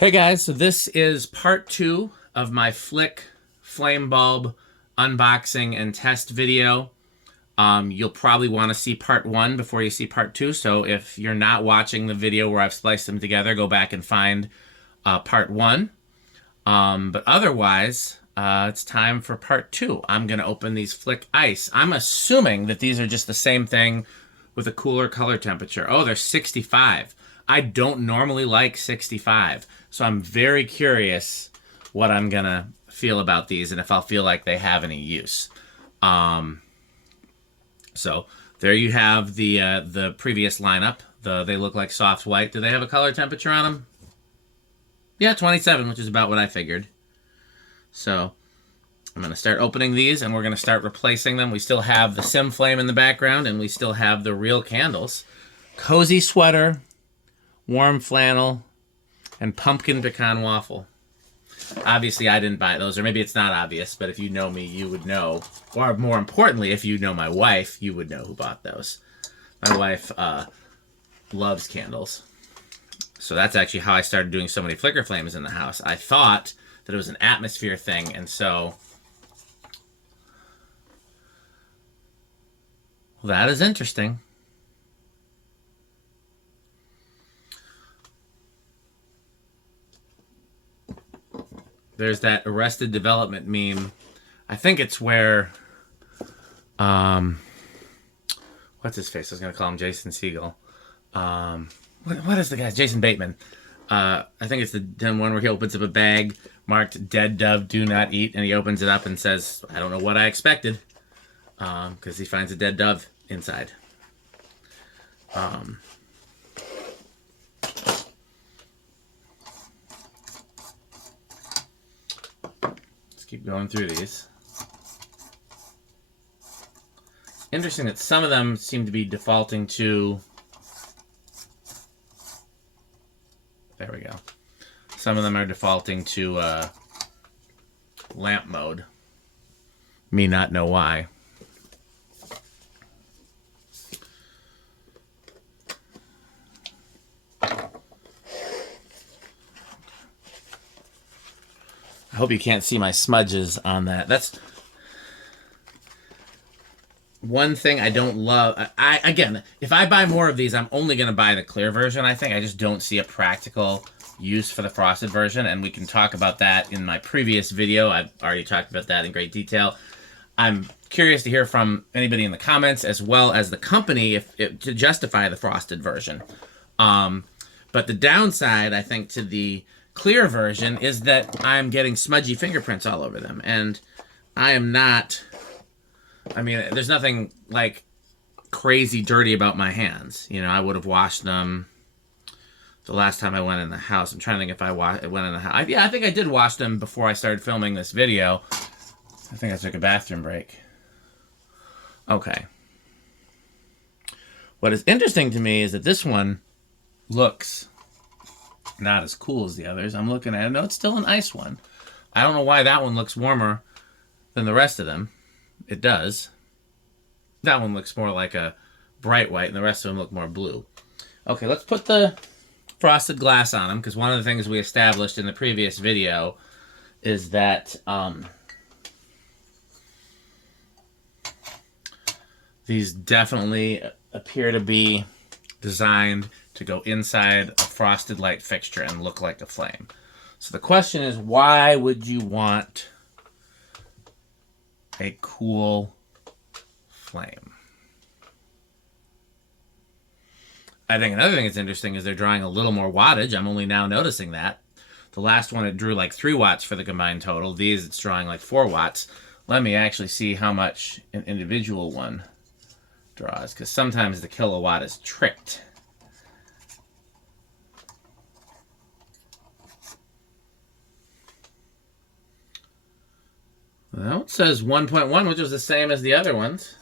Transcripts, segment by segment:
Hey guys, so this is part two of my Fliq flame bulb unboxing and test video. You'll probably want to see part one before you see part two, so if you're not watching the video where I've spliced them together, go back and find part one. But otherwise, it's time for part two. I'm going to open these Fliq Ice. I'm assuming that these are just the same thing with a cooler color temperature. Oh, they're 65. I don't normally like 65, so I'm very curious what I'm going to feel about these and if I'll feel like they have any use. So there you have the previous lineup. They look like soft white. Do they have a color temperature on them? Yeah, 27, which is about what I figured. So I'm going to start opening these, and we're going to start replacing them. We still have the sim flame in the background, and we still have the real candles. Cozy sweater, warm flannel, and pumpkin pecan waffle. Obviously, I didn't buy those, or maybe it's not obvious, but if you know me, you would know. Or more importantly, if you know my wife, you would know who bought those. My wife loves candles. So that's actually how I started doing so many flicker flames in the house. I thought that it was an atmosphere thing, and so... Well, that is interesting. There's that Arrested Development meme. I think it's where... what's his face? I was going to call him Jason Segel. What is the guy's? Jason Bateman. I think it's the one where he opens up a bag marked "Dead Dove, Do Not Eat," and he opens it up and says, "I don't know what I expected," because he finds a dead dove inside. Let's keep going through these. Interesting that some of them seem to be defaulting to... There we go. Some of them are defaulting to lamp mode. Me not know why. I hope you can't see my smudges on that. That's one thing I don't love. Again, if I buy more of these, I'm only going to buy the clear version, I think. I just don't see a practical use for the frosted version, and we can talk about that in my previous video. I've already talked about that in great detail. I'm curious to hear from anybody in the comments, as well as the company, to justify the frosted version. But the downside, I think, to the clear version is that I'm getting smudgy fingerprints all over them, and I am not... I mean, there's nothing, like, crazy dirty about my hands. You know, I would have washed them the last time I went in the house. I'm trying to think if I went in the house. Yeah, I think I did wash them before I started filming this video. I think I took a bathroom break. Okay. What is interesting to me is that this one looks not as cool as the others. I'm looking at it. No, it's still an ice one. I don't know why that one looks warmer than the rest of them. It does. That one looks more like a bright white, and the rest of them look more blue. Okay, let's put the frosted glass on them, because one of the things we established in the previous video is that these definitely appear to be designed to go inside a frosted light fixture and look like a flame. So the question is, why would you want a cool flame? I think another thing that's interesting is they're drawing a little more wattage. I'm only now noticing that. The last one, it drew like 3 watts for the combined total. These, it's drawing like 4 watts. Let me actually see how much an individual one draws, because sometimes the kilowatt is tricked. Well, it says 1.1, which was the same as the other ones.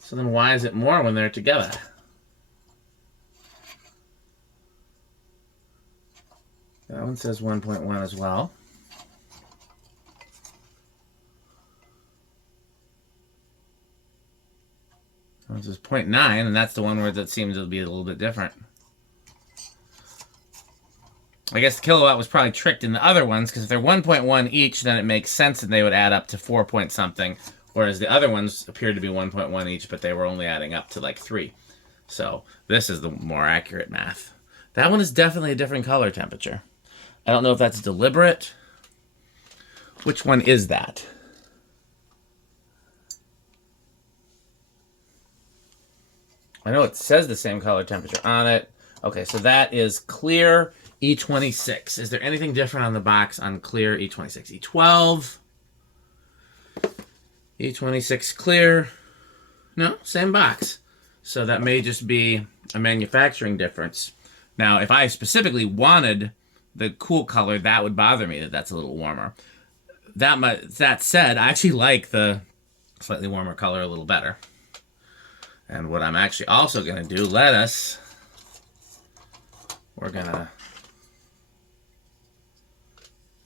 So then why is it more when they're together? That one says 1.1 as well. That one says 0.9, and that's the one where that seems to be a little bit different. I guess the kilowatt was probably tricked in the other ones, because if they're 1.1 each, then it makes sense that they would add up to 4 point something, whereas the other ones appeared to be 1.1 each, but they were only adding up to like 3. So this is the more accurate math. That one is definitely a different color temperature. I don't know if that's deliberate. Which one is that? I know it says the same color temperature on it. Okay, so that is clear E26. Is there anything different on the box on clear E26? E12. E26 clear. No, same box. So that may just be a manufacturing difference. Now, if I specifically wanted the cool color, that would bother me that that's a little warmer. That said, I actually like the slightly warmer color a little better. And what I'm actually also going to do, we're going to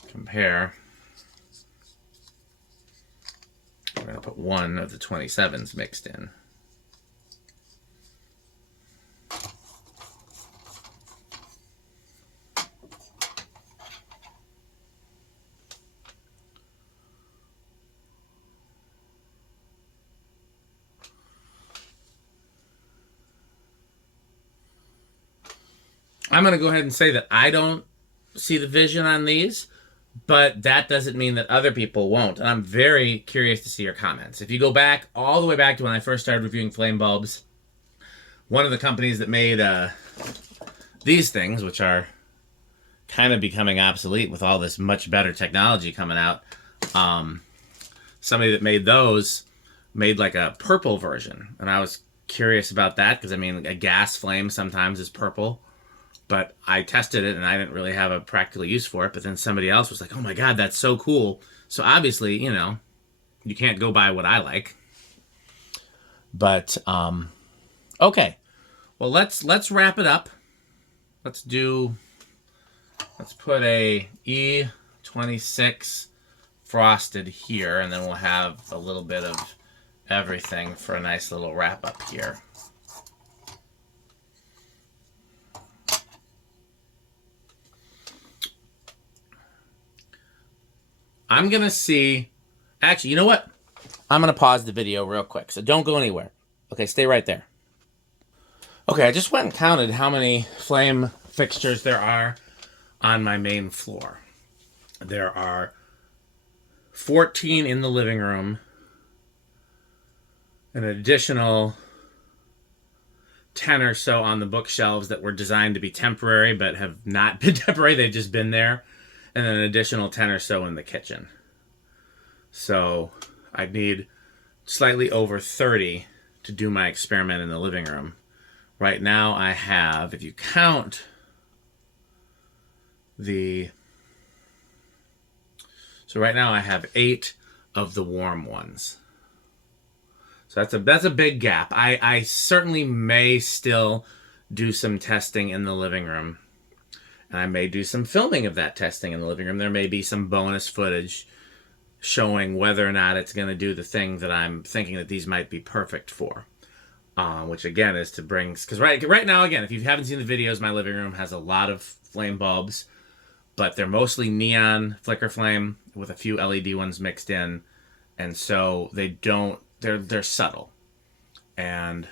compare. We're going to put one of the 27s mixed in. I'm going to go ahead and say that I don't see the vision on these, but that doesn't mean that other people won't. And I'm very curious to see your comments. If you go back, all the way back to when I first started reviewing flame bulbs, one of the companies that made these things, which are kind of becoming obsolete with all this much better technology coming out, somebody that made those made like a purple version. And I was curious about that because, I mean, a gas flame sometimes is purple. But I tested it, and I didn't really have a practical use for it. But then somebody else was like, oh, my God, that's so cool. So obviously, you know, you can't go by what I like. But, okay. Well, let's wrap it up. Let's put a E26 frosted here, and then we'll have a little bit of everything for a nice little wrap up here. I'm going to see... Actually, you know what? I'm going to pause the video real quick, so don't go anywhere. Okay, stay right there. Okay, I just went and counted how many flame fixtures there are on my main floor. There are 14 in the living room, an additional 10 or so on the bookshelves that were designed to be temporary but have not been temporary. They've just been there. And then an additional 10 or so in the kitchen. So I'd need slightly over 30 to do my experiment in the living room. Right now I have, if you count the... So right now I have 8 of the warm ones. So that's a big gap. I certainly may still do some testing in the living room. And I may do some filming of that testing in the living room. There may be some bonus footage showing whether or not it's going to do the thing that I'm thinking that these might be perfect for. Which, again, is to bring... Because right now, again, if you haven't seen the videos, my living room has a lot of flame bulbs. But they're mostly neon flicker flame with a few LED ones mixed in. And so they don't... They're subtle. And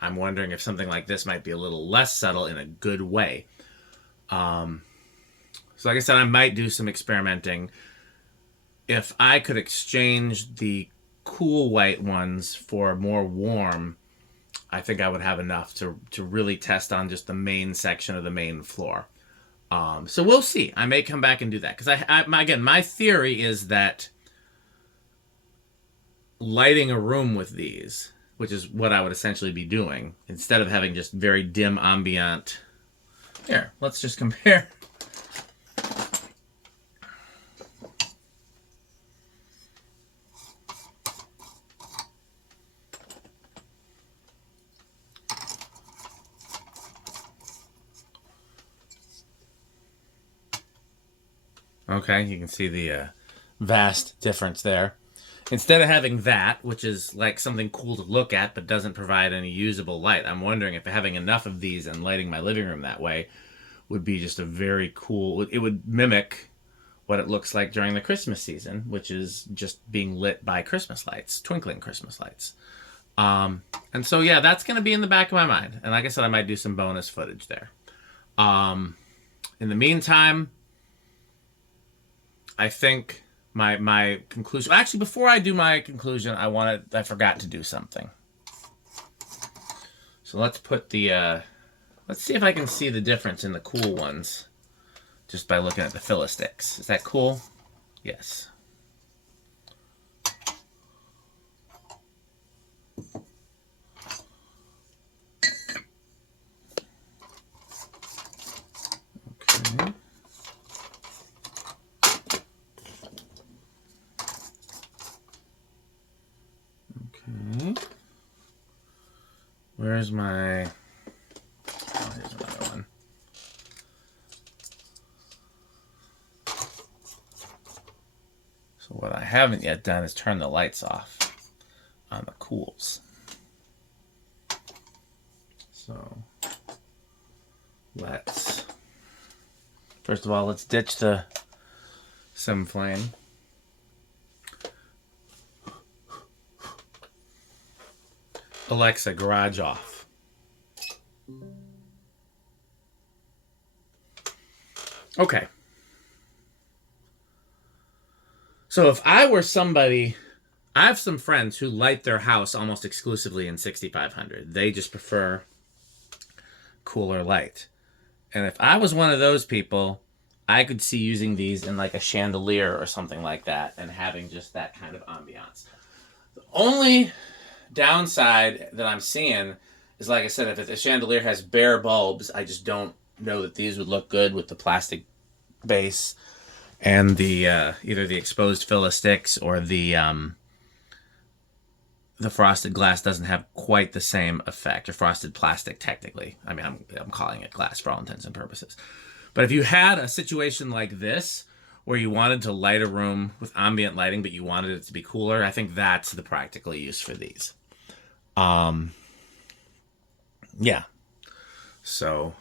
I'm wondering if something like this might be a little less subtle in a good way. So like I said, I might do some experimenting. If I could exchange the cool white ones for more warm, I think I would have enough to really test on just the main section of the main floor. So we'll see. I may come back and do that. Because again, my theory is that lighting a room with these, which is what I would essentially be doing, instead of having just very dim ambient... Here, let's just compare. Okay, you can see the vast difference there. Instead of having that, which is like something cool to look at but doesn't provide any usable light, I'm wondering if having enough of these and lighting my living room that way would be just a very cool, it would mimic what it looks like during the Christmas season, which is just being lit by Christmas lights, twinkling Christmas lights. And so, yeah, that's going to be in the back of my mind. And like I said, I might do some bonus footage there. In the meantime, I think my conclusion, actually, before I do my conclusion, I forgot to do something. So let's put the, let's see if I can see the difference in the cool ones just by looking at the filler sticks. Is that cool? Yes. Okay. Okay. Where's my... Oh, here's another one. So what I haven't yet done is turn the lights off on the cools. So let's... First of all, let's ditch the sim flame. Alexa, garage off. Okay. So if I were somebody, I have some friends who light their house almost exclusively in 6500. They just prefer cooler light. And if I was one of those people, I could see using these in like a chandelier or something like that and having just that kind of ambiance. The only downside that I'm seeing is, like I said, if the chandelier has bare bulbs, I just don't know that these would look good with the plastic base and the either the exposed filler sticks or the frosted glass doesn't have quite the same effect, or frosted plastic technically. I mean, I'm calling it glass for all intents and purposes. But if you had a situation like this where you wanted to light a room with ambient lighting but you wanted it to be cooler, I think that's the practical use for these. Yeah. So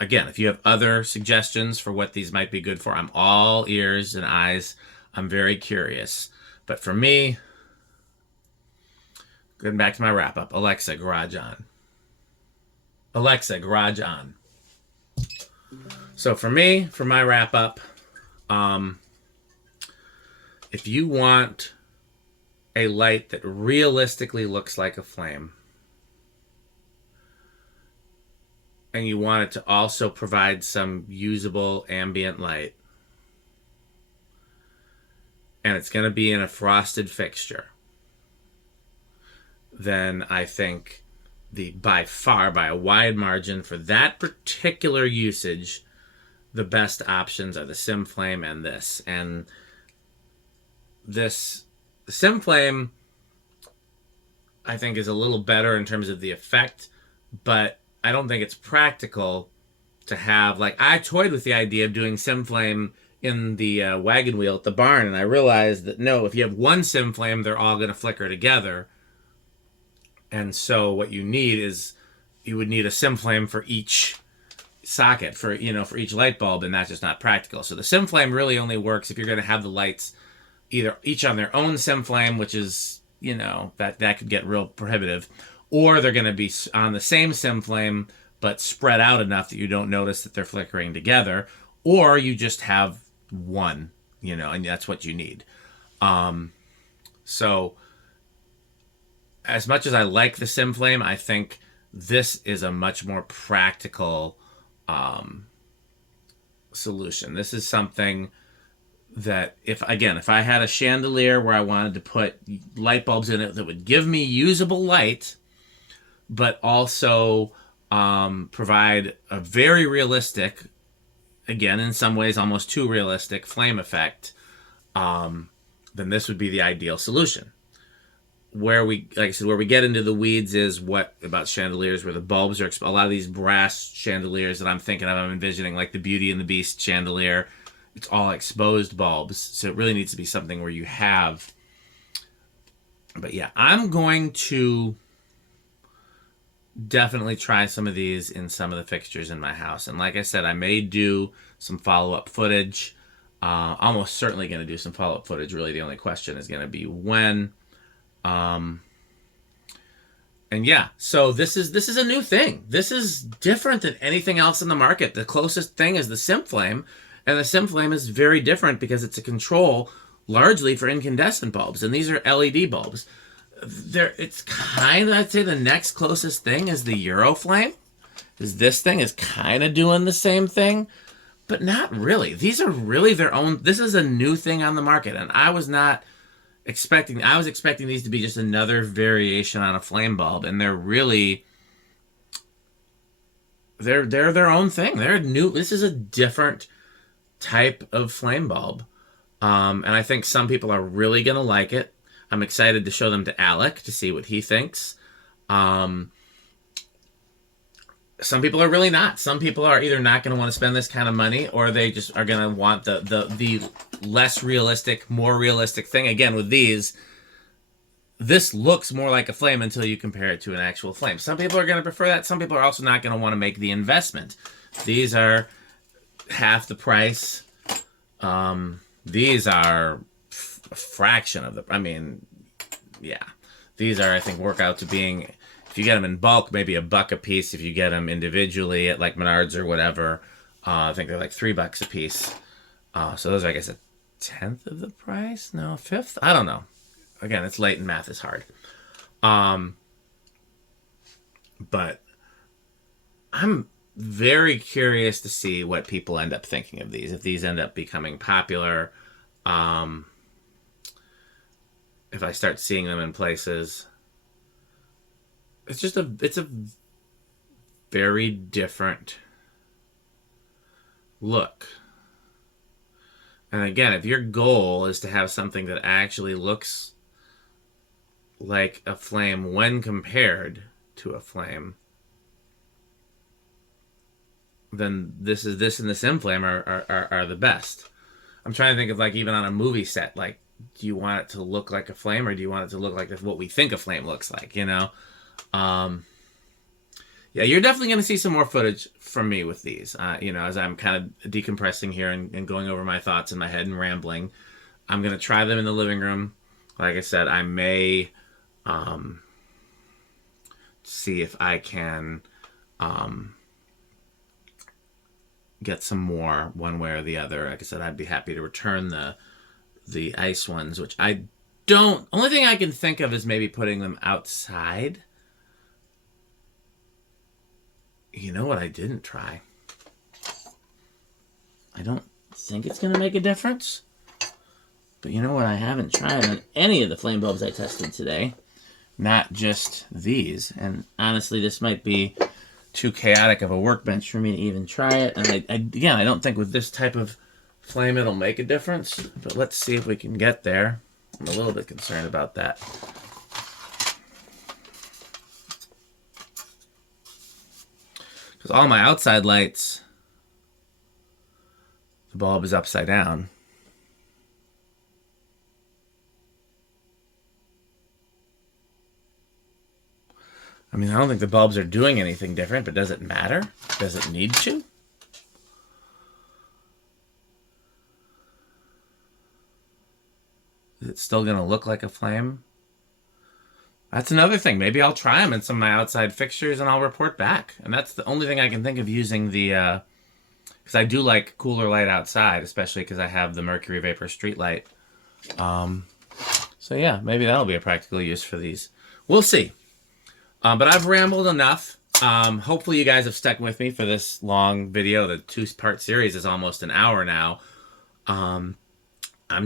again, if you have other suggestions for what these might be good for, I'm all ears and eyes. I'm very curious. But for me, getting back to my wrap up, Alexa, garage on. Alexa, garage on. So for me, for my wrap up, if you want a light that realistically looks like a flame, and you want it to also provide some usable ambient light, and it's going to be in a frosted fixture, then I think by a wide margin for that particular usage, the best options are the sim flame and this. And this sim flame, I think, is a little better in terms of the effect, but I don't think it's practical to have, like, I toyed with the idea of doing sim flame in the wagon wheel at the barn, and I realized that no, if you have one sim flame, they're all going to flicker together. And so what you need is, you would need a sim flame for each socket, for each light bulb, and that's just not practical. So the sim flame really only works if you're going to have the lights either each on their own sim flame, which is, that could get real prohibitive, or they're going to be on the same sim flame but spread out enough that you don't notice that they're flickering together, or you just have one, and that's what you need. So as much as I like the sim flame, I think this is a much more practical solution. This is something that if I had a chandelier where I wanted to put light bulbs in it that would give me usable light, but also provide a very realistic, again, in some ways almost too realistic flame effect, then this would be the ideal solution. Where we get into the weeds is what about chandeliers where the bulbs are a lot of these brass chandeliers that I'm thinking of, I'm envisioning like the Beauty and the Beast chandelier. It's all exposed bulbs, so it really needs to be something where you have. But yeah, I'm going to definitely try some of these in some of the fixtures in my house. And like I said, I may do some follow-up footage. Almost certainly going to do some follow-up footage. Really, the only question is going to be when. And yeah, so this is a new thing. This is different than anything else in the market. The closest thing is the SimFlame, and the SimFlame is very different because it's a control largely for incandescent bulbs, and these are LED bulbs. It's kind of, I'd say the next closest thing is the Euroflame. Is this thing is kind of doing the same thing, but not really. These are really their own. This is a new thing on the market, and I was expecting these to be just another variation on a flame bulb, and they're really they're their own thing. They're new. This is a different type of flame bulb. And I think some people are really gonna like it. I'm excited to show them to Alec to see what he thinks. Some people are really not. Some people are either not going to want to spend this kind of money, or they just are going to want the less realistic, more realistic thing. Again, with these, this looks more like a flame until you compare it to an actual flame. Some people are going to prefer that. Some people are also not going to want to make the investment. These are half the price. These are a fraction of the... I mean, yeah. These are, I think, work out to being... If you get them in bulk, maybe $1 a piece. If you get them individually at like Menards or whatever, I think they're like $3 a piece. So those are, I guess, a tenth of the price? No, a fifth? I don't know. Again, it's late and math is hard. But I'm very curious to see what people end up thinking of these. If these end up becoming popular, if I start seeing them in places. It's a very different look. And again, if your goal is to have something that actually looks like a flame when compared to a flame, then this and the SimFlame are the best. I'm trying to think of, like, even on a movie set, like, do you want it to look like a flame, or do you want it to look like what we think a flame looks like, you know? Yeah, you're definitely going to see some more footage from me with these. You know, as I'm kind of decompressing here and going over my thoughts in my head and rambling. I'm going to try them in the living room. Like I said, I may see if I can get some more one way or the other. Like I said, I'd be happy to return the ice ones, which I don't... Only thing I can think of is maybe putting them outside. You know what I didn't try? I don't think it's going to make a difference. But you know what I haven't tried on any of the flame bulbs I tested today? Not just these. And honestly, this might be too chaotic of a workbench for me to even try it. And again, I don't think with this type of flame it'll make a difference. But let's see if we can get there. I'm a little bit concerned about that. Because all my outside lights, the bulb is upside down. I mean, I don't think the bulbs are doing anything different, but does it matter? Does it need to? Is it still going to look like a flame? That's another thing. Maybe I'll try them in some of my outside fixtures and I'll report back. And that's the only thing I can think of using the... Because I do like cooler light outside, especially because I have the mercury vapor street light. So yeah, maybe that'll be a practical use for these. We'll see. But I've rambled enough. Hopefully you guys have stuck with me for this long video. The 2-part series is almost an hour now. I'm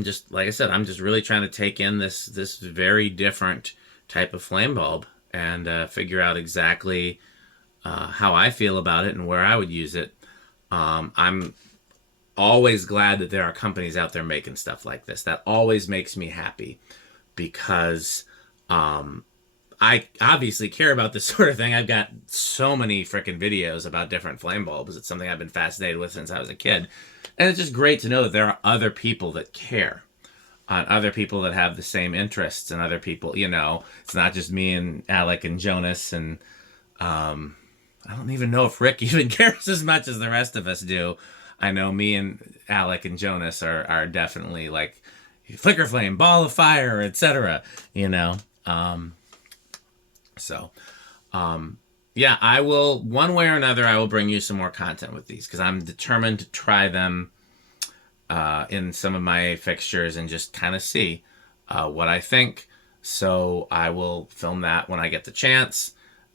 just, like I said, I'm just really trying to take in this very different type of flame bulb and figure out exactly how I feel about it and where I would use it. I'm always glad that there are companies out there making stuff like this. That always makes me happy because I obviously care about this sort of thing. I've got so many freaking videos about different flame bulbs. It's something I've been fascinated with since I was a kid. And it's just great to know that there are other people that care. Other people that have the same interests and other people, you know, it's not just me and Alec and Jonas and I don't even know if Rick even cares as much as the rest of us do. I know me and Alec and Jonas are definitely like flicker flame, ball of fire, etc. You know, so yeah, I will, one way or another, I will bring you some more content with these because I'm determined to try them in some of my fixtures and just kind of see what I think. So I will film that when I get the chance.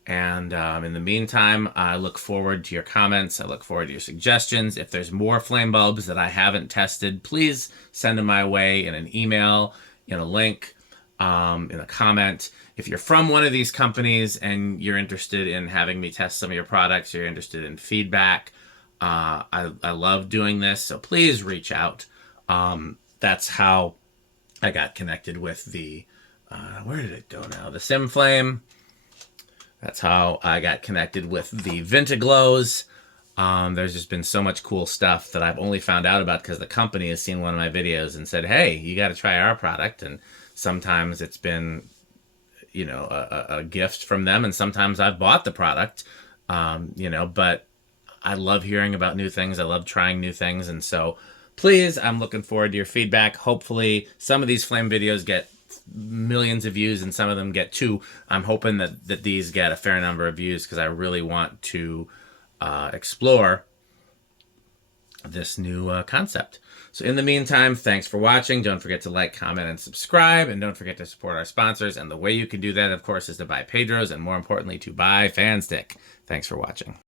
And in the meantime, I look forward to your comments. I look forward to your suggestions. If there's more flame bulbs that I haven't tested, please send them my way in an email, in a link, in a comment. If you're from one of these companies and you're interested in having me test some of your products, or you're interested in feedback, I love doing this, so please reach out. That's how I got connected with the, where did it go now? The Sim Flame. That's how I got connected with the Vinteglows. There's just been so much cool stuff that I've only found out about because the company has seen one of my videos and said, hey, you got to try our product. And sometimes it's been, you know, a gift from them, and sometimes I've bought the product, you know, but I love hearing about new things. I love trying new things. And so please, I'm looking forward to your feedback. Hopefully some of these flame videos get millions of views and some of them get 2. I'm hoping that these get a fair number of views because I really want to explore this new concept. So in the meantime, thanks for watching. Don't forget to like, comment, and subscribe. And don't forget to support our sponsors. And the way you can do that, of course, is to buy Pedro's and, more importantly, to buy Fan Stick. Thanks for watching.